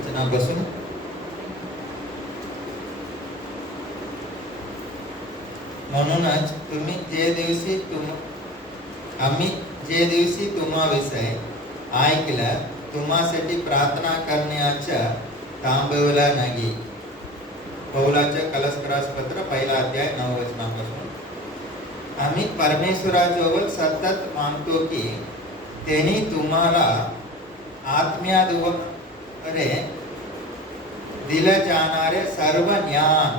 वचनापासून म्हणूनच आम्ही जे दिवशी तुम्हाविषयी ऐकलं तुम्हासाठी प्रार्थना करण्याच्या थांबवला नाही. पौलाच्या कलस्करास पत्र 1 अध्याय 9 वचनापासून. आम्ही परमेश्वराजवळ सतत मागतो की त्यांनी तुम्हाला आत्म्याद्वारे दिलं जाणारे सर्व ज्ञान.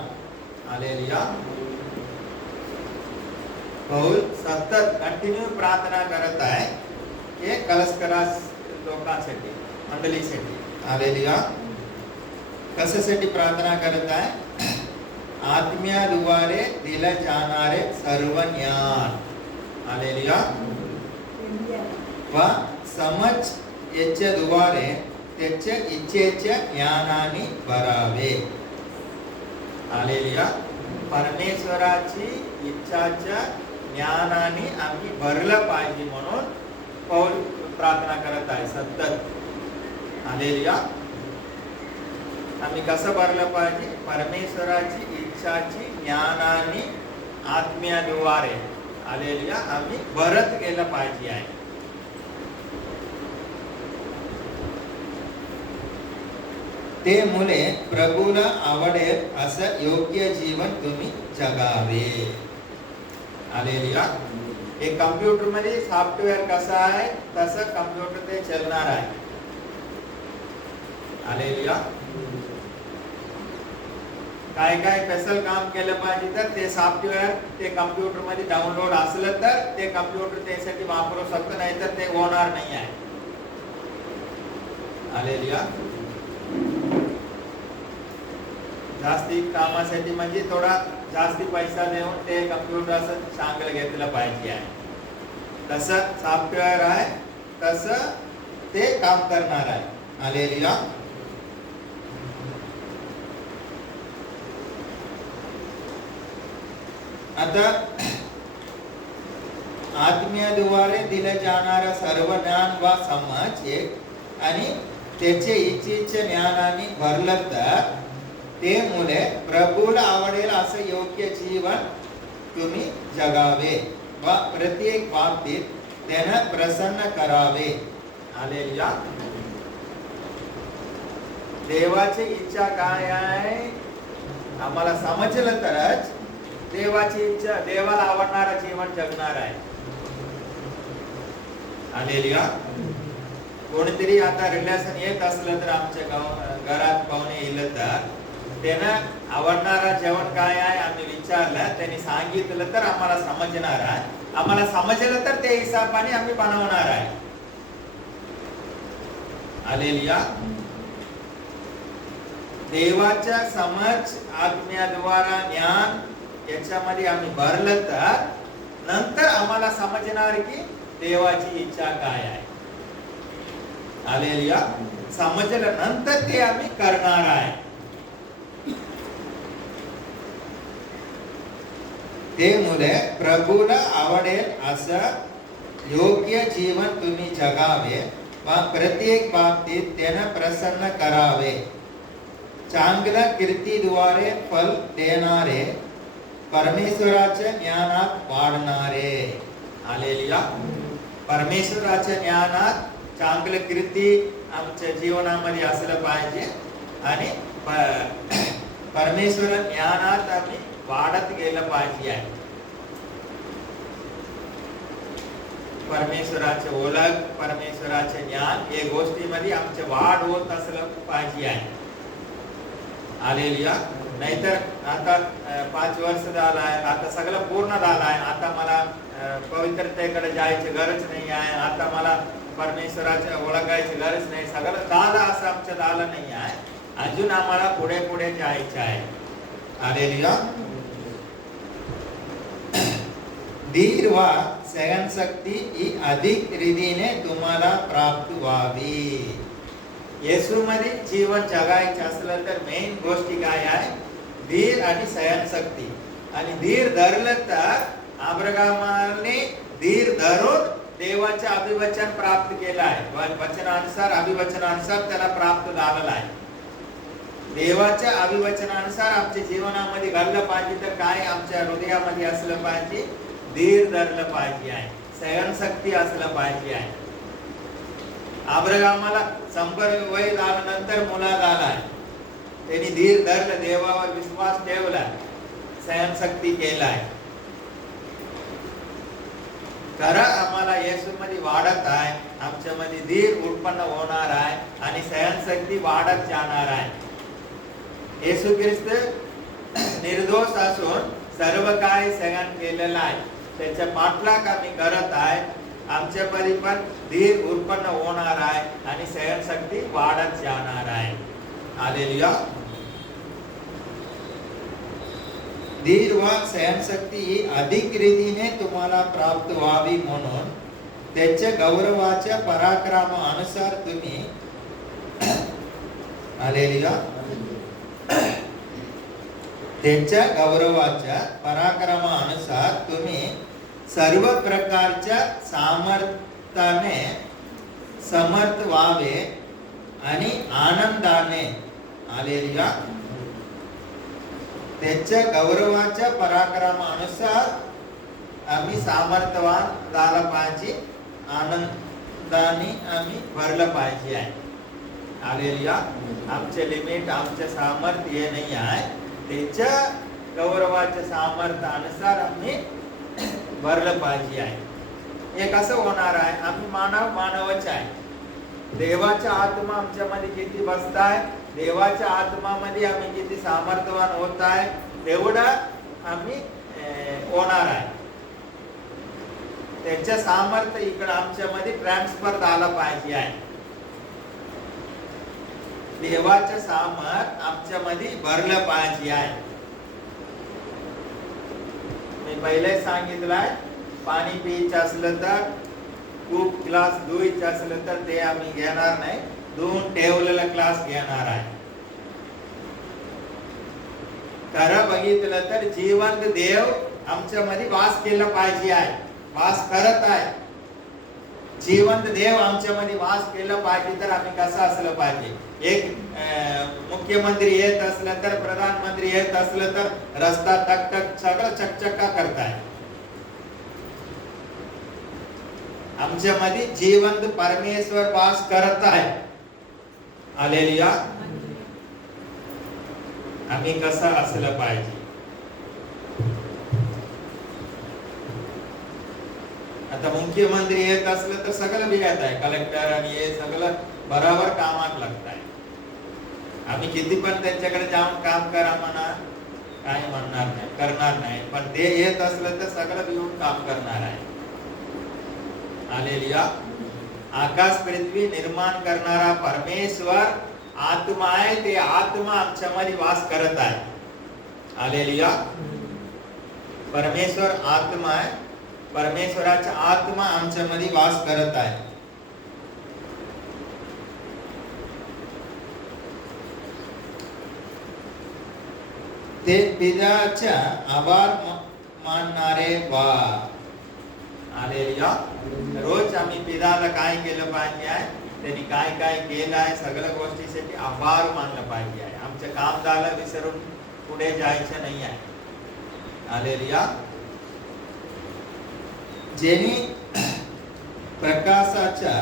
हालेलुया. पौल सतत कंटिन्यू प्रार्थना करत आहे हे कलस्करास लोकांसाठी, मंडळीसाठी. हालेलुया. कशासाठी प्रार्थना करत आहे? आत्म्याद्वारे दिले जाणारे सर्व ज्ञान. हालेलुया. व समज याच्या द्वारे त्याच्या इच्छेच्या ज्ञानाने भरावे. हालेलुया. परमेश्वराची इच्छाच्या ज्ञानाने आम्ही भरलं पाहिजे म्हणून पौल प्रार्थना करत आहे सतत. हालेलुया. आम्ही कसं भरलं पाहिजे? परमेश्वराची इच्छाची ज्ञानाने आत्म्याद्वारे. हालेलुया. आम्ही भरत गेलं पाहिजे आहे. ते मुले प्रभूला आवडेल असं योग्य जीवन तुम्ही जगावे. हालेलुया. एक कम्प्युटर मध्ये सॉफ्टवेअर कसा आहे तसं कम्प्युटर ते चालणार आहे. हालेलुया. काय काय स्पेशल काम केलं पाहिजे तर ते सॉफ्टवेअर ते कम्प्युटर मध्ये डाउनलोड असलं तर ते कम्प्युटर त्यासाठी वापरू शकतो, नाही तर ते होणार नाही आहे. हालेलुया. जास्ती कामासाठी म्हणजे थोडा जास्ती पैसा देऊन ते कम्प्युटर असं चांगलं घेतलं पाहिजे आहे. तसं सॉफ्टवेअर आहे तसं ते काम करणार आहे. हालेलुया. आता आत्म्याद्वारे दिले जाणारा सर्व ज्ञान वा समज एक आणि त्याचे इच्छेच्या ज्ञानाने भरलं तर ते मुले प्रभूला आवडेल असं योग्य जीवन तुम्ही जगावे व प्रत्येक बाबतीत त्यांना प्रसन्न करावे. हालेलुया. देवाची इच्छा काय आहे आम्हाला समजलं तरच देवाची इच्छा, देवाला आवडणारा जीवन जगणार आहे. हालेलुया. कोणीतरी आता रिलेशन येत असलं तर आमच्या घरात पाहुणे येईल तर त्यांना आवडणारा जेवण काय आहे आम्ही विचारलं, त्यांनी सांगितलं तर आम्हाला समजणार आहे. आम्हाला समजलं तर त्या हिशोबाने आम्ही बनवणार आहे. हालेलुया. देवाचा समज आज्ञाद्वारा ज्ञान याच्यामध्ये आम्ही भरलं तर नंतर आम्हाला समजणार की देवाची इच्छा काय आहे. हालेलुया. समजलं नंतर ते आम्ही करणार आहे. ते मुले प्रभूला आवडेल असं योग्य जीवन तुम्ही जगावे व प्रत्येक बाबतीत त्यांना प्रसन्न करावे. चांगल्या कीर्तीद्वारे फल देणारे, परमेश्वराच्या ज्ञानात वाढणारे. हालेलुया. परमेश्वराच्या ज्ञानात चांगलं कीर्ती आमच्या जीवनामध्ये असलं पाहिजे आणि परमेश्वर ज्ञानात आम्ही वाढत गेलं पाहिजे आहे. परमेश्वराचे ओळख, परमेश्वराचे ज्ञान या गोष्टीमध्ये आमचे वाढ होत असलं पाहिजे आहे. हालेलुया. नाहीतर आता 5 वर्ष झालं आहे, आता सगळं पूर्ण झालं आहे, आता मला पवित्रतेकडे जायची गरज नाही आहे, आता मला परमेश्वराच्या ओळखायची गरज नाही, सगळं झालं असं आमचं झालं नाही आहे. अजून आम्हाला पुढे पुढे जायचं आहे. हालेलुया. धीर व सहनशक्ती ही अधिक रीतीने तुम्हाला प्राप्त व्हावी. येशूमध्ये जीवन जगायचं असलं तर मेन गोष्टी काय आहे? धीर आणि सहनशक्ती. आणि धीर धरलं तर अब्राहमाने धीर धरून देवाचे अभिवचन प्राप्त केलं आहे. वचनानुसार अभिवचनानुसार त्याला प्राप्त झालेलं आहे. देवाच्या अभिवचनानुसार आमच्या जीवनामध्ये घडलं पाहिजे. तर काय आमच्या हृदयामध्ये असलं पाहिजे? धीर धरलं पाहिजे आहे, सहनशक्ती असलं पाहिजे आहे. अब्राहमाला 100 वय झाल्यानंतर मुला झाला, त्यांनी धीर धरलं, देवावर विश्वास ठेवला, सहनशक्ती केलाय. खरं आम्हाला येशूमध्ये वाढत आहे, आमच्यामध्ये धीर उत्पन्न होणार आहे आणि सहनशक्ती वाढत जाणार आहे. येशू ख्रिस्त निर्दोष असून सर्व काही सहन केलेलं आहे, त्याच्या पाठलाग आम्ही करत आहे. आमच्यामध्ये पण धीर उत्पन्न होणार आहे आणि सहनशक्ती वाढत जाणार आहे. हालेलुया. धीर व सहनशक्ती ही अधिक रीतीने तुम्हाला प्राप्त व्हावी म्हणून त्याच्या गौरवाच्या पराक्रमानुसार तुम्ही हालेलुया त्याच्या गौरवाच्या पराक्रमानुसार तुम्ही सर्व प्रकारच्या सामर्थ्याने समर्थ व्हावे आणि आनंदाने हालेलुया त्याच्या गौरवाच्या पराक्रमानुसार आम्ही सामर्थ्यवान झाला पाहिजे, आनंदाने आम्ही भरलं पाहिजे आहे. हालेलुया. आमचे लिमिट, आमचे सामर्थ्य हे नाही आहे, त्याच्या गौरवाच्या सामर्थ्यानुसार आम्ही भरलं पाहिजे आहे. हे कसं होणार आहे? आम्ही मानवच आहे. देवाचा आत्मा आमच्यामध्ये किती बसताय, देवाच्या आत्मामध्ये आम्ही किती सामर्थ्यवान होत आहे, तेवढं आम्ही होणार आहे. त्याच्या सामर्थ्य इकडे आमच्यामध्ये ट्रान्सफर झाला पाहिजे आहे. देवाचं सामर्थ्य आमच्यामध्ये भरलं पाहिजे आहे. मी पहिले सांगितलंय, पाणी प्यायचं असलं तर खूप ग्लास धुवायचं असलं तर ते आम्ही घेणार नाही, धुवून ठेवलेला ग्लास घेणार आहे. खरं बघितलं तर जिवंत देव आमच्यामध्ये वास केला पाहिजे आहे, वास करत आहे. जिवंत देव आमच्यामध्ये वास केला पाहिजे तर आम्ही कसं असलं पाहिजे? एक मुख्यमंत्री येत असलं तर, प्रधानमंत्री येत असलं तर रस्ता टकटक सगळं चकचका करताय. आमच्यामध्ये जिवंत परमेश्वर वास करत आहे. हालेलुया. आम्ही कसं असलं पाहिजे? आता मुख्यमंत्री येत असलं तर सगळं बिघडत आहे, कलेक्टर आणि हे सगळं बरोबर कामात लागत आहे. आम्ही किती पण त्यांच्याकडे जाऊन काम करा म्हणा, काही म्हणणार नाही, करणार नाही, पण ते येत असलं तर सगळं घेऊन काम करणार आहे. हालेलुया. आकाश पृथ्वी निर्माण करणारा परमेश्वर आत्मा आहे, ते आत्मा आमच्यामध्ये वास करत आहे. हालेलुया. परमेश्वर आत्मा आहे, परमेश्वराचा आत्मा आमच्यामध्ये वास करत आहे. ते पित्याचा आभार मानणारे वा. हालेलुया. रोज आम्ही पित्याला काय केलं पाहिजे आहे, त्यांनी काय काय केलं आहे, सगळ्या गोष्टीसाठी आभार मानलं पाहिजे आहे. आमचं काम झालं विसरून पुढे जायचं नाही आहे. हालेलुया. ज्यांनी प्रकाशाच्या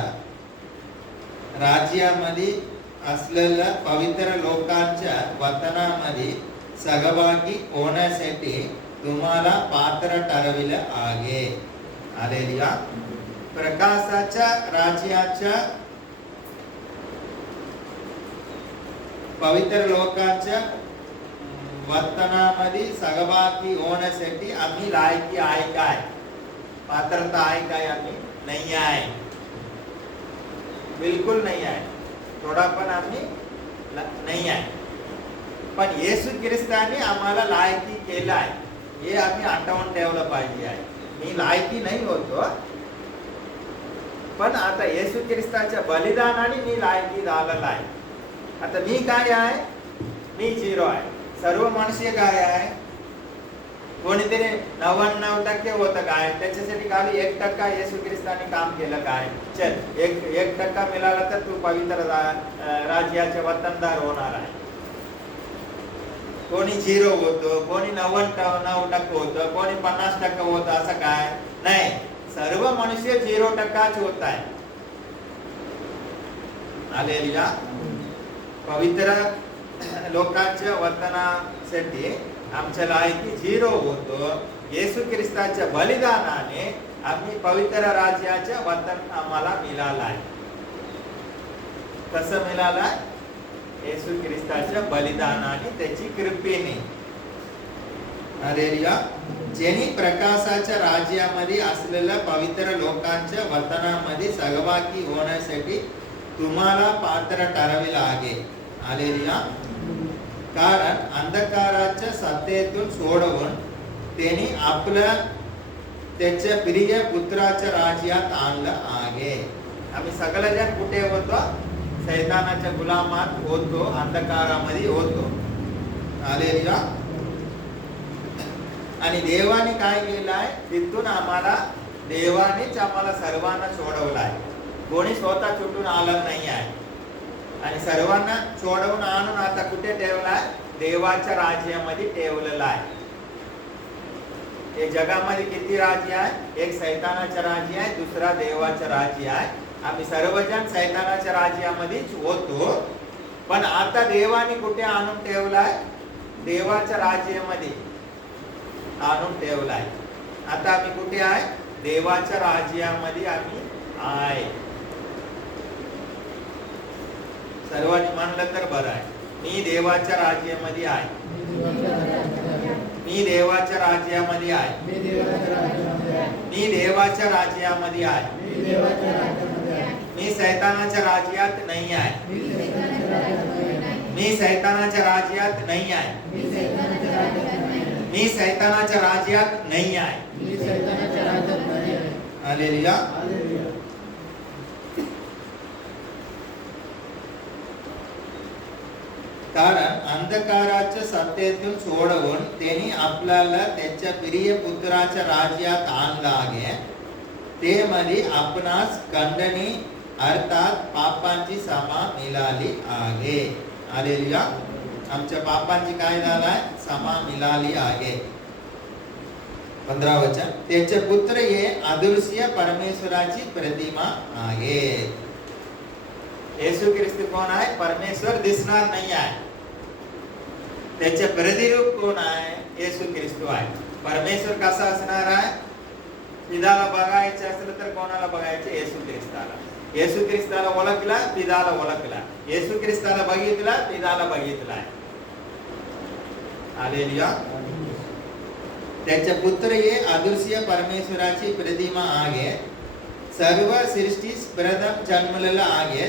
राज्यामध्ये असलेल्या पवित्र लोकांच्या वतनामध्ये सहभागी होण्यासाठी तुम्हाला पात्र ठरविले आहे. हालेलुया. प्रकाशाच्या राज्याच्या पवित्र लोकांच्या वतनामध्ये सहभागी होण्यासाठी आम्ही लायकी आहे काय? पात्रता आहे काय? आम्ही नाही आहे, बिलकुल नाही आहे, थोडा पण आम्ही नाही आहे. पण येशू ख्रिस्ताने आम्हाला लायकी केलं आहे, हे आम्ही आठवण ठेवलं पाहिजे आहे. मी लायकी नाही होतो, पण आता येशू ख्रिस्ताच्या बलिदानाने मी लायकी झालेला आहे. आता मी काय आहे? मी 0 आहे. सर्व मनुष्य काय आहे? कोणीतरी 99% होतं काय, त्याच्यासाठी खाली 1% येशू ख्रिस्ताने काम केलं काय. चल 1% मिळाला तर तू पवित्र राज्याचे वतनदार होणार आहे. कोणी 0 होतं, कोणी 99% होतं, कोणी 50% होतं, असं काय नाही. सर्व मनुष्य 0%च होत आहे. हालेलुया. पवित्र लोकांच्या वर्तनासाठी आमच्या लायकी 0 होतो. येशू ख्रिस्ताच्या बलिदानाने आम्ही पवित्र राज्याचे वर्तन आम्हाला मिळालं आहे. कसं मिळालं? येशू ख्रिस्ताच्या बलिदानाने, त्याची कृपेने. हालेलुया. ज्यांनी प्रकाशाच्या राज्यामध्ये असलेल्या पवित्र लोकांच्या वर्तनामध्ये सहभागी होण्यासाठी तुम्हाला पात्र ठरावे लागेल. हालेलुया. कारण अंधकाराच्या सत्तेतून सोडवून त्यांनी आपल्या त्याच्या प्रिय पुत्राच्या राज्यात आणलं आहे. आम्ही सगळेजण कुठे होतो? शैतानाच्या गुलामात होतो, अंधकारामध्ये होतो. हालेलुया. आणि देवाने काय केलंय? तिथून देवानेच आम्हाला सर्वांना सोडवलाय. कोणी स्वतः सुटून आलं नाही आहे. आणि सर्वांना सोडवून आणून आता कुठे ठेवलाय? देवाच्या राज्यामध्ये ठेवलेला आहे. हे जगामध्ये किती राज्य आहे? एक शैतानाचं राज्य आहे, दुसरा देवाचं राज्य आहे. आम्ही सर्वजण शैतानाच्या राज्यामध्येच होतो. पण आता देवाने कुठे आणून ठेवलाय? देवाच्या राज्यामध्ये आणून ठेवलाय. आता आम्ही कुठे आहे? देवाच्या राज्यामध्ये आम्ही आहे. सर्वांनी म्हणलं तर बरं आहे. मी देवाच्या राज्यामध्ये आहे. मी देवाच्या राज्यामध्ये आहे. मी देवाच्या राज्यामध्ये आहे. मी शैतानाच्या राज्यात नाही आहे. मी शैतानाच्या राज्यात नाही आहे. मी शैतानाच्या राज्यात नाही आहे. हालेलुया. कारण अंधकाराच्या सत्तेतून सोडवून त्यांनी आपल्याला त्याच्या प्रिय पुत्राच्या राज्यात आणलं आहे. ते मध्ये आपणास खंडणी अर्थात पापांची क्षमा मिळाली आहे. हालेलुया. आमच्या पापांची काय झालाय? क्षमा मिळाली आहे. 15 वचन. त्याचे पुत्र हे अदृश्य परमेश्वराची प्रतिमा आहे. येशू ख्रिस्त कोण आहे? परमेश्वर दिसणार नाही आहे. त्याचे प्रतिरूप कोण आहे? येशू ख्रिस्त आहे. परमेश्वर कसा असणार आहे? पिताला बघायचे असलं तर कोणाला बघायचे? येशू ख्रिस्ताला. येशू ख्रिस्ताला ओळखला, पिताला ओळखला. येशू ख्रिस्ताला बघितला, पिताला बघितला. हालेलुया. त्याचे पुत्र हे अदृश्य परमेश्वराची प्रतिमा आहे. सर्व सृष्टीस प्रथम जन्मलेला आहे.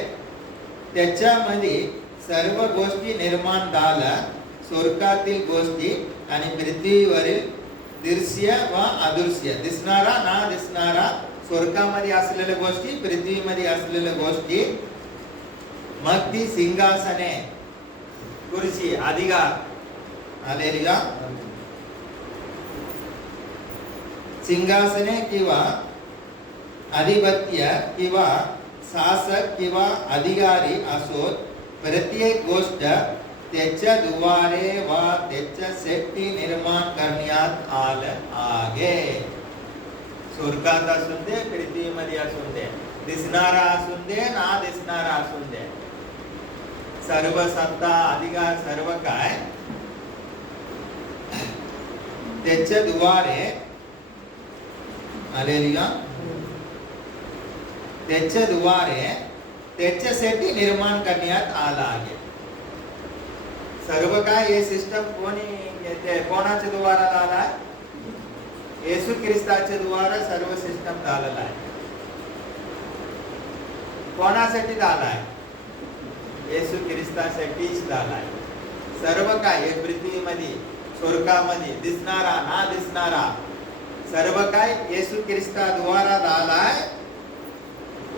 त्याच्यामध्ये सर्व गोष्टी निर्माण झाल्या. स्वर्गातील गोष्टी आणि पृथ्वीवरील दृश्य व अदृश्य, दिसणारा ना दिसणारा, स्वर्गामध्ये असलेल्या गोष्टी, पृथ्वीमध्ये असलेल्या गोष्टी, मग ती सिंहासने, खुर्ची, अधिकार. हालेलुया. सिंहासने किंवा अधिपत्य किंवा शासक किंवा अधिकारी असोत, प्रत्येक गोष्ट त्याच्या द्वारे व त्याच्यासाठी निर्माण करण्यात आलं आहे. स्वर्गात असून दे, पृथ्वीमध्ये असून दे, दिसणारा असून दे, ना दिसणारा असून दे, सर्व सत्ता, अधिकार, सर्व काय त्याच्या द्वारे, हालेलुया, त्याच्या द्वारे त्याच्यासाठी निर्माण करण्यात आला आहे. सर्व काय हे सिस्टम कोणाच्या द्वारा झाला? येशू ख्रिस्ताच्या द्वारा सर्व सिस्टम झालेला आहे. कोणासाठी झाला आहे? येशू ख्रिस्तासाठीच झाला आहे. सर्व काय हे पृथ्वीमध्ये, स्वर्गामध्ये, दिसणारा ना दिसणारा, सर्व काय येशू ख्रिस्ताद्वारा झालाय.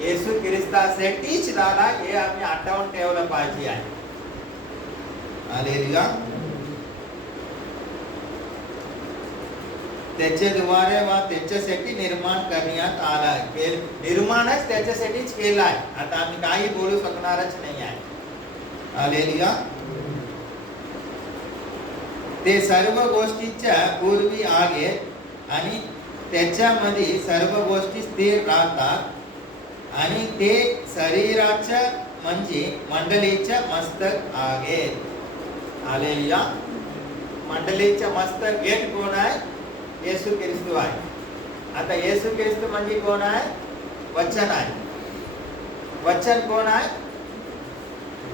येशू ख्रिस्तासाठीच झाला हे आम्ही आठवून ठेवलं पाहिजे आहे. हालेलुया. त्याच्याद्वारे व त्याच्यासाठी निर्माण करण्यात आला. निर्माणच त्याच्यासाठीच केला आहे. आता आम्ही काही बोलू शकणारच नाही आहे. हालेलुया. ते सर्व गोष्टीच्या पूर्वी आहेत आणि त्याच्यामध्ये सर्व गोष्टी स्थिर राहतात आणि ते शरीराच्या म्हणजे मंडळीच्या मस्तक आहेत. हालेलुया. मंडळीच्या मस्तक गेट कोण आहे? येशू ख्रिस्त आहे. आता येशू ख्रिस्त म्हणजे कोण आहे? वचन आहे. वचन कोण आहे?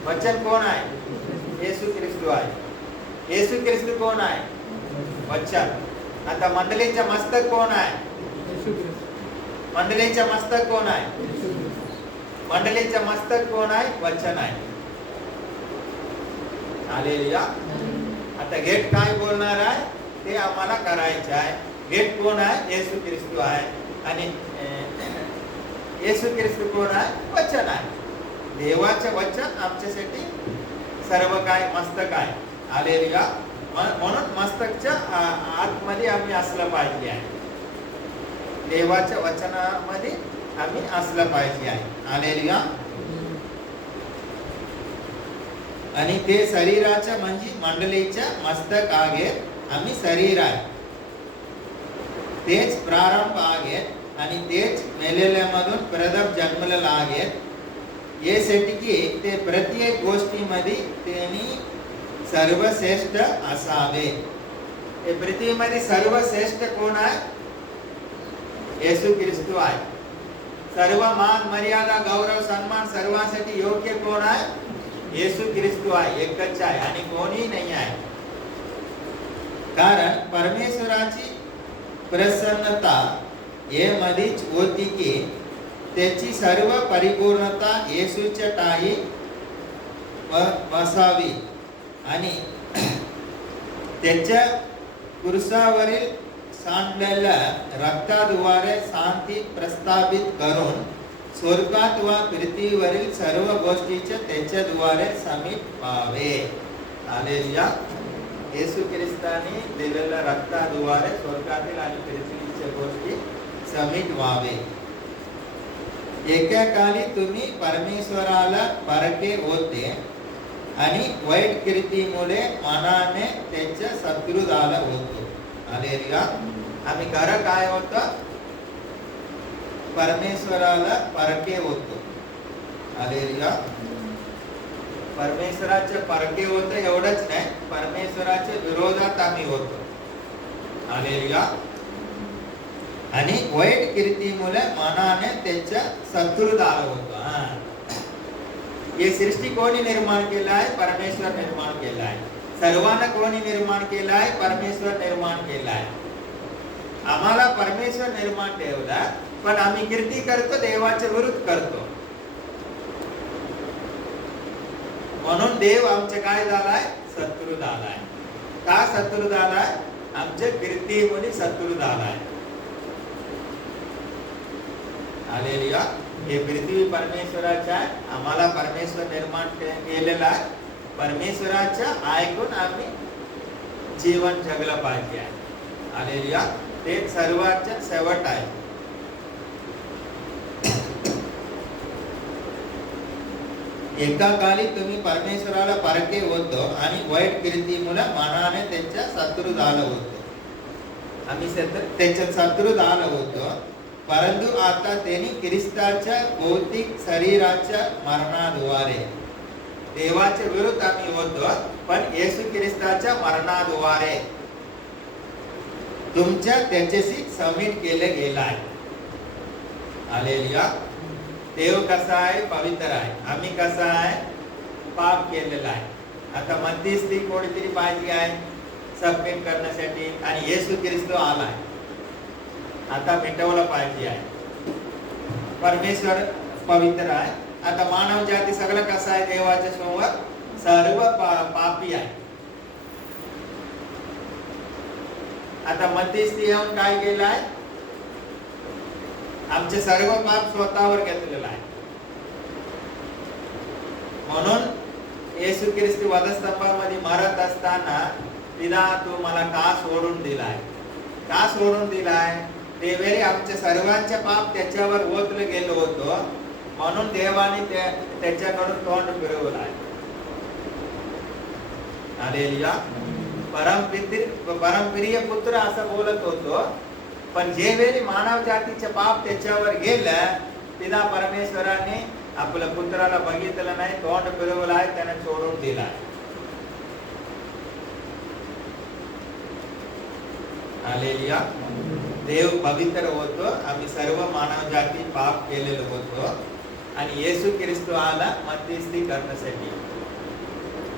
वचन कोण आहे? येशू ख्रिस्त आहे. येशू ख्रिस्त कोण आहे? वचन. आता मंडळीच्या मस्तक कोण आहे? मंडळीच्या मस्तक कोण आहे? मंडळीच्या मस्तक कोण आहे? वचन आहे. हालेलुया. आता गेट काय बोलणार आहे ते आम्हाला करायचे आहे. गेट कोण आहे? येशू ख्रिस्त आहे. आणि येशू ख्रिस्त कोण आहे? वचन आहे. देवाचे वचन आमच्यासाठी सर्व काय मस्तक आहे. हालेलुया. म्हणून मस्तकच्या आतमध्ये आम्ही असलं पाहिजे आहे. देवाच्या वचनामध्ये आम्ही असलं पाहिजे आहे. हालेलुया. आणि ते शरीराच्या म्हणजे मंडळीच्या मस्तक आहेत. आम्ही शरीर आहे. तेच प्रारंभ आहेत आणि तेच मेलेल्यामधून प्रथम जन्मलेला आहेत. यासाठी की ते प्रत्येक गोष्टीमध्ये त्यांनी सर्वश्रेष्ठ असावे. हे पृथ्वीमध्ये सर्वश्रेष्ठ कोण आहे? येशू ख्रिस्त आहे. सर्व मान मर्यादा गौरव सन्मान सर्वांसाठी योग्य कोण आहे? येशू ख्रिस्त आहे. एकच आहे आणि कोणी नाही आहे. कारण परमेश्वराची प्रसन्नता यामध्येच होती की त्याची सर्व परिपूर्णता येशूच्या ठायी वसावी आणि त्याच्या क्रूसावरील सांडलेल्या रक्ताद्वारे शांती प्रस्थापित करून स्वर्गात व पृथ्वीवरील सर्व गोष्टीचे त्याच्याद्वारे समीप व्हावे. हालेलुया. येशू ख्रिस्ताने दिलेल्या रक्ताद्वारे स्वर्गातील आणि पृथ्वीच्या गोष्टी समीप व्हावे. एका काली तुम्ही परमेश्वराला परके होते आणि वाईट कृतीमुळे मनाने त्याच्या शत्रू झाला होतो. हालेलुया. आम्ही खरं काय होतं? परमेश्वराला परके होतो. हालेलुया. परमेश्वराचे परके होतं एवढंच नाही, परमेश्वराच्या विरोधात आम्ही होतो. हालेलुया. आणि वाईट कृतीमुळे मनाने त्याच्या शत्रू झाला होतो. हे सृष्टी कोणी निर्माण केला आहे? परमेश्वर निर्माण केला आहे. सर्वांना कोणी निर्माण केला आहे? परमेश्वर निर्माण केला आहे. आम्हाला परमेश्वर निर्माण ठेवला, पण आम्ही कीर्ती करतो, देवाच्या विरुद्ध करतो. म्हणून देव आमचे काय झालाय? शत्रू झालाय. का शत्रू झालाय? आमच्या कीर्तीमुळे शत्रू झालाय. हालेलुया. हे पृथ्वी परमेश्वराच्या आहे. आम्हाला परमेश्वर निर्माण केलेला आहे. परमेश्वराच्या ऐकून आम्ही जीवन जगलं पाहिजे आहे. हालेलुया. ते सर्वांच्या शेवट आहे. एका काली तुम्ही परमेश्वराला परके होतो आणि वाईट कृतीमुळे मनाने त्याच्या शत्रू झालं होतो. आम्ही त्याच्या शत्रू झालं होतो. परंतु आता त्यांनी ख्रिस्ताच्या भौतिक शरीराच्या मरणाद्वारे देवाच्या विरुद्ध आम्ही होतो, पण येशू ख्रिस्ताच्या मरणाद्वारे तुमच्या त्याच्याशी समीट केले गेला आहे. हालेलुया. देव कसा आहे? पवित्र आहे. आम्ही कसा आहे? पाप केलेला आहे. आता मध्यस्थी कोणीतरी पाहिजे आहे सबमिट करण्यासाठी आणि येशू ख्रिस्त आलाय. आता मिटवलं पाहिजे आहे. परमेश्वर पवित्र आहे. आता मानव जाती सगळं कसं आहे? देवाच्या समोर सर्व पापी आहे. आता मध्यस्थी येऊन काय केलं आहे? आमचे सर्व पाप स्वतःवर घेतलेलं आहे. म्हणून येशू ख्रिस्त वधस्तंभामध्ये मरत असताना पिता तू मला का सोडून दिलाय? का सोडून दिलाय? देवेरी आमच्या सर्वांचे पाप त्याच्यावर ओतले गेलो होतो, म्हणून देवाने त्याच्याकडून तोंड फिरवलं आहे. हालेलुया. परमप्रिय पुत्र असं बोलत होतो. पण जे वेळी मानव जातीचे पाप त्याच्यावर गेलं, पिता परमेश्वराने आपल्या पुत्राला बघितलं नाही, तोंड फिरवलं आहे, त्याने सोडून दिला. हालेलुया. देव पवित्र होतो, आम्ही सर्व मानव जाती पाप केलेलो होतो आणि येशू ख्रिस्त आला मध्यस्थी करण्यासाठी.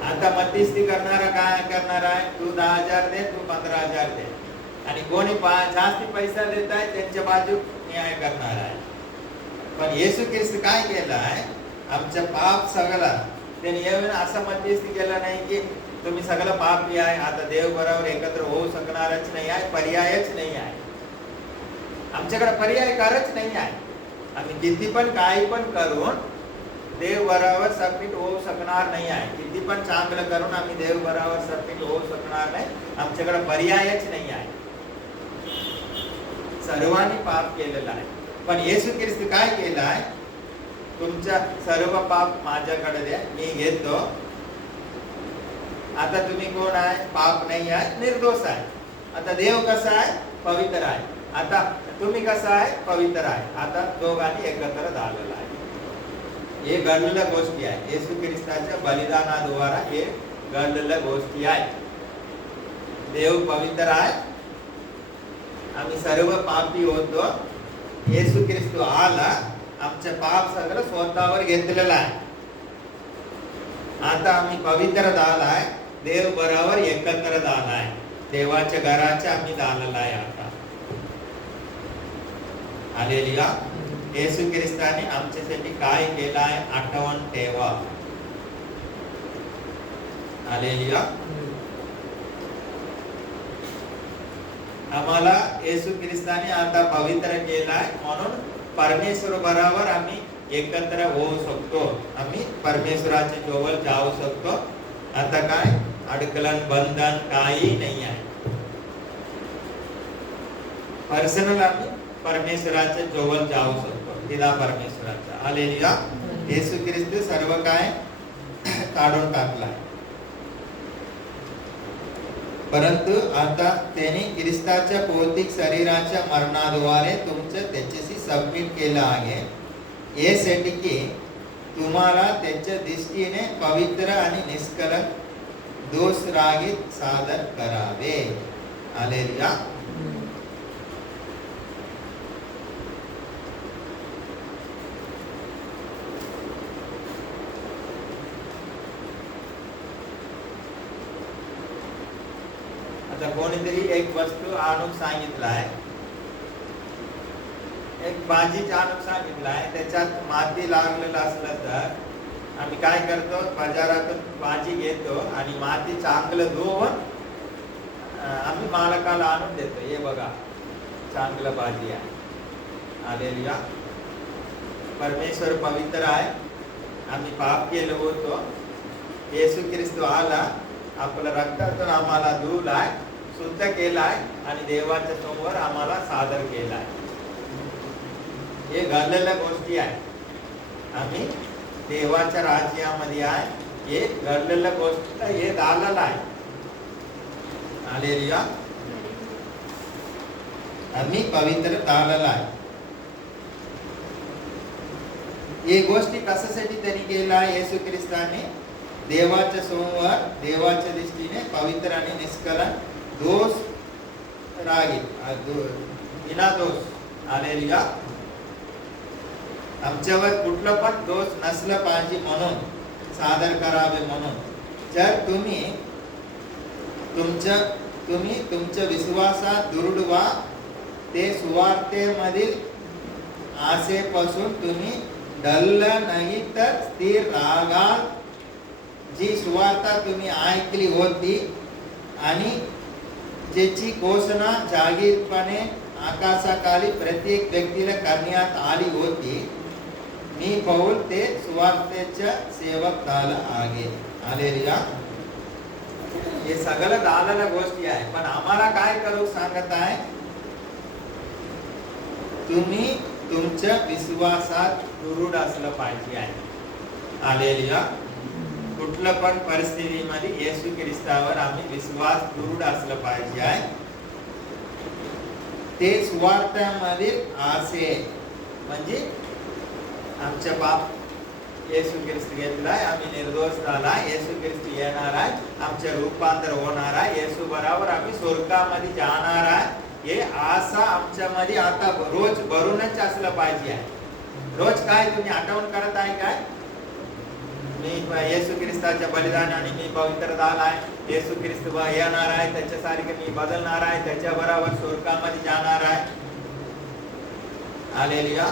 आता मध्यस्थी करणारा काय करणार आहे? तू 10,000 दे, तू 15,000 दे, आणि कोणी जास्ती पैसा देत आहे त्यांच्या बाजू न्याय करणार आहे. पण येशू ख्रिस्त काय केलं आहे? आमचं पाप सगळं त्यांनी येऊन असं मध्यस्थी केलं नाही की तुम्ही सगळं पापी आहे, आता देव बरोबर एकत्र होऊ शकणारच नाही आहे, पर्यायच नाही आहे. आमच्याकडे पर्याय करच नाही आहे. आम्ही किती पण काही पण करून देव बरोबर सबमिट होऊ शकणार नाही आहे. किती पण चांगलं करून आम्ही देव बरोबर सबमिट होऊ शकणार नाही. आमच्याकडे पर्यायच नाही आहे. सर्वांनी पाप केलेला आहे. पण येशू ख्रिस्त काय केलं आहे? तुमच्या सर्व पाप माझ्याकडे द्या, मी घेतो. आता तुम्ही कोण आहे? पाप नाही आहे, निर्दोष आहे. आता देव कसा आहे? पवित्र आहे. आता तुम्ही कसा आहे? पवित्र आहे. आता दोघांनी एकत्र झालेला आहे. हे घडलेल्या गोष्टी आहे. येशू ख्रिस्ताच्या बलिदानाद्वारा हे घडलेल्या गोष्टी आहे. देव पवित्र आहे, आम्ही सर्व पापी होतो. येशू ख्रिस्त आला, आमचे पाप सगळं स्वतःवर घेतलेलं आहे. आता आम्ही पवित्र झालाय, देव बरोबर एकत्र झालाय, देवाच्या घराचे आम्ही झालेला आहे. आता हालेलुया. येशू ख्रिस्ताने आमच्यासाठी काय केलं आहे आठवण ठेवा. हालेलुया. आम्हाला येशू ख्रिस्ताने आता पवित्र केलाय, म्हणून परमेश्वर बरोबर आम्ही एकत्र होऊ शकतो. आम्ही परमेश्वराच्या जवळ जाऊ शकतो. आता काय अडकलन बंधन काही नाही आहे. पर्सनल आम्ही परमेश्वराच्या जवळ जाऊ शकतो, पिता परमेश्वराचा. हालेलुया. येशू ख्रिस्त सर्व काय काढून टाकलाय. परंतु आता त्याने ख्रिस्ताच्या भौतिक शरीराच्या मरणाद्वारे तुमचं त्याच्याशी सबमिट केलं आहे, यासाठी की तुम्हाला त्याच्या दृष्टीने पवित्र आणि निष्कलंक दोषरहित सादर करावे. हालेलुया. आता कोणीतरी एक वस्तू आणून सांगितलं आहे, एक भाजी आणून सांगितलं आहे, त्याच्यात माती लागलेलं असलं तर आम्ही काय करतो? बाजारातून भाजी घेतो आणि माती चांगलं धुवून आम्ही मालकाला आणून देतो. हे बघा, चांगलं भाजी आहे. हालेलुया. परमेश्वर पवित्र आहे, आम्ही पाप केलं होतो. येशू ख्रिस्त आला, आपल्या रक्तातून आम्हाला धुवलाय, शुद्ध केलाय आणि देवाच्या समोर आम्हाला सादर केलाय. हे घडलेल्या गोष्टी आहे. आम्ही देवाच्या राज्यामध्ये आहे. हे घडलेल्या गोष्ट हे झालेलं आहे. हालेलुया. आम्ही पवित्र झालेला आहे. हे गोष्टी कशासाठी त्यांनी केला आहे? येशू ख्रिस्ताने देवाच्या समोर देवाच्या दृष्टीने पवित्र आणि निष्कलंक दोष राहित बिना दोष. हालेलुया. आमच्यावर कुठलं पण दोष नसलं पाहिजे म्हणून सादर करावे. म्हणून जर तुम्ही तुमच्या विश्वासात दृढ व्हा, ते सुवार्तेमधील आशेपासून तुम्ही ढळला नाही तर स्थिर राहाल. जी सुवार्ता तुम्ही ऐकली होती आणि ज्याची घोषणा जाहीरपणे आकाशाखाली प्रत्येक व्यक्तीला करण्यात आली होती, मी पौल ते सुवार्तेचा सेवक झाला आहे. हालेलुया. हे सगळं झालेल्या गोष्टी आहे. पण आम्हाला काय करू सांगत आहे? तुम्ही तुमच्या विश्वासात दृढ असलं पाहिजे आहे. हालेलुया. कुठलं पण परिस्थितीमध्ये येशू ख्रिस्तावर आम्ही विश्वास दृढ असलं पाहिजे आहे. ते सुवार्थामध्ये आसे म्हणजे आमच्या बाप येशू ख्रिस्त घेतलाय, आम्ही निर्दोष झाला, येशू ख्रिस्त येणार आहे, आमचे रूपांतर होणार आहे, येशू बरोबर आम्ही स्वर्गामध्ये जाणार आहे. हे आशा आमच्यामध्ये आता रोज भरूनच असलं पाहिजे आहे. रोज काय तुम्ही आठवण करत आहे काय, मी येशू ख्रिस्ताच्या बलिदानाने मी पवित्र झालाय, येशू ख्रिस्त येणार आहे, त्याच्यासारखे मी बदलणार आहे, त्याच्या बरोबर स्वर्गामध्ये जाणार आहे. हालेलुया.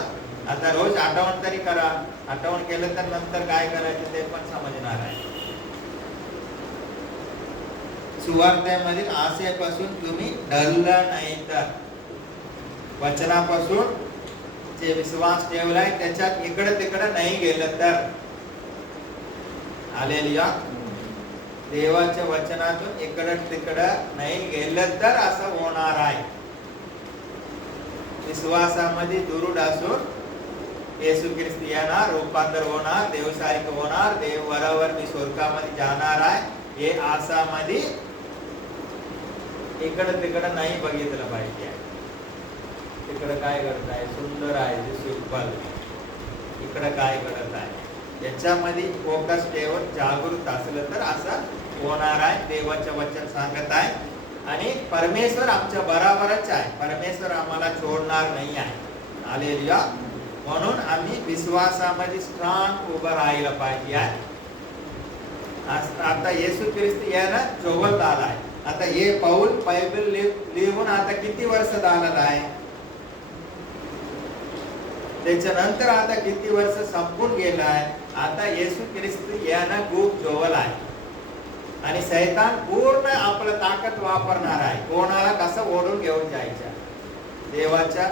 आता रोज आठवण तरी करा. आठवण केलं तर नंतर काय करायचं ते पण समजणार आहे. सुवार्थेमधील आशेपासून तुम्ही ढळला नाही तर, वचनापासून जे विश्वास ठेवलाय त्याच्यात इकडे तिकडे नाही गेलं तर, हालेलुया, देवाच्या वचनातून इकडं तिकडं नाही गेलं तर असं होणार आहे. विश्वासामध्ये दृढ असून येशू ख्रिस्त येणार, रूपांतर होणार, देवसारखं होणार, देव बरोबर मी स्वर्गामध्ये जाणार आहे, हे आशामध्ये इकडं तिकडं नाही बघितलं पाहिजे. तिकडं काय करत आहे, सुंदर आहे जे सिंपल, इकडं काय करत आहे, याच्यामध्ये फोकस ठेवून जागृत असलं तर असं होणार आहे. देवाचं वचन सांगत आहे. आणि परमेश्वर आमच्या बरोबरच आहे, परमेश्वर आम्हाला सोडणार नाही आहे. हालेलुया. म्हणून आम्ही विश्वासामध्ये स्ट्रॉंग उभं राहायला पाहिजे आहे. आता येशू ख्रिस्त यायला जवळ आला आहे. आता हे पाऊल बायबल लिहून आता किती वर्ष झालेलं आहे, त्याच्यानंतर आता किती वर्ष संपून गेलं आहे. आता येशू ख्रिस्त यायला खूप जवळ आहे आणि शैतान पूर्ण आपलं ताकद वापरणार आहे. कोणाला कसं ओढून घेऊन जायचं, देवाच्या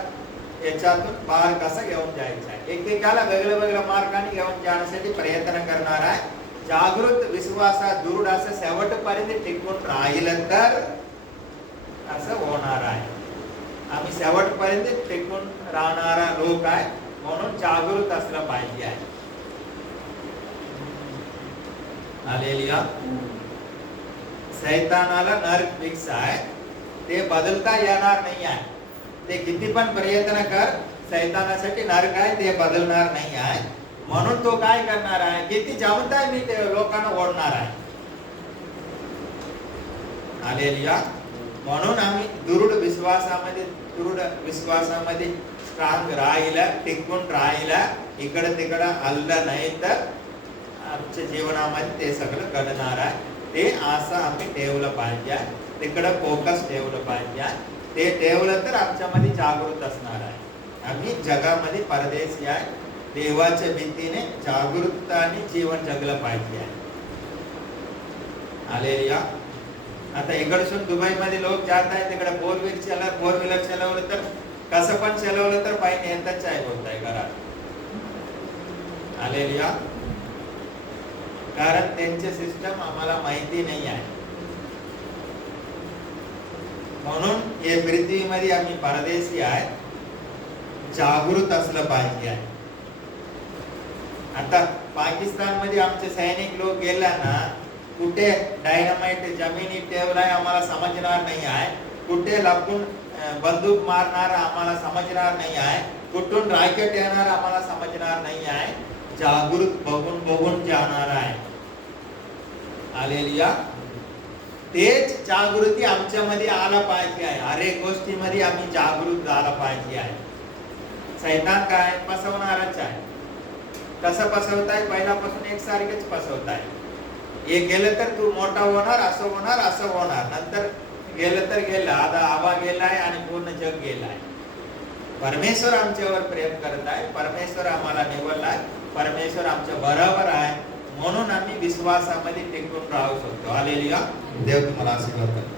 याच्यातून बाहेर कसं घेऊन जायचं आहे, एकेकाला वेगळ्या वेगळ्या मार्गाने घेऊन जाण्यासाठी प्रयत्न करणार आहे. जागृत विश्वासात दृढ असं शेवटपर्यंत टिकून राहिलं तर असं होणार आहे. आम्ही शेवटपर्यंत टिकून राहणारा लोक आहे, म्हणून जागृत असलं पाहिजे आहे. हालेलुया. शैतानाला नरक फिक्स आहे, ते बदलता येणार नाही आहे. ते किती पण प्रयत्न कर, शैतानासाठी नरक आहे, ते बदलणार नाही आहे. म्हणून तो काय करणार आहे, किती जमताय मी ते लोकांना ओढणार आहे. हालेलुया. म्हणून आम्ही दृढ विश्वासामध्ये स्ट्रॉंग राहिला, टिकून राहिला, इकडं तिकडं हल्लं नाही तर आमच्या जीवनामध्ये ते सगळं घडणार आहे. ते असं आम्ही ठेवलं पाहिजे, तिकडं फोकस ठेवलं पाहिजे. ते ठेवलं तर आमच्यामध्ये जागृत असणार आहे. आम्ही जगामध्ये परदेशी आहे, देवाच्या भीतीने जागृतताने जीवन जगलं पाहिजे. हालेलुया. आता इकडसून दुबईमध्ये लोक जात आहेत, तिकडे फोर व्हीलर चालवलं तर कसं पण चालवलं तर पाहिजे येतच आहे बोलताय घरात. हालेलुया. कारण त्यांचे सिस्टम आम्हाला माहिती नाही आहे. म्हणून हे पृथ्वीमध्ये आम्ही परदेशी आहे, जागृत असलं पाहिजे आहे. आता पाकिस्तानमध्ये आमचे सैनिक लोक गेला ना, कुठे डायनामाइट जमिनीत ठेवलाय आम्हाला समजणार नाही आहे, कुठे लपून बंदूक मारणार आम्हाला समजणार नाही आहे, कुठून रॉकेट येणार आम्हाला समजणार नाही आहे. जागृत बघून बघून जाणार आहे. हालेलुया. तेच जागृती आमच्यामध्ये आला पाहिजे आहे. हर एक गोष्टीमध्ये आम्ही जागृत झाला पाहिजे आहे. शैतान काय फसवणारच आहे. कसं फसवताय, पहिल्यापासून एकसारखेच फसवताय. हे गेलं तर तू मोठा होणार, असं होणार, असं होणार, नंतर गेलं तर गेलं, आता आवा गेलाय आणि पूर्ण जग गेलाय. परमेश्वर आमच्यावर प्रेम करत आहे, परमेश्वर आम्हाला निवडलाय, परमेश्वर आमच्या बरोबर आहे, म्हणून आम्ही विश्वासामध्ये टिकून राहू शकतो. हालेलुया. देव तुम्हाला आशीर्वाद करो.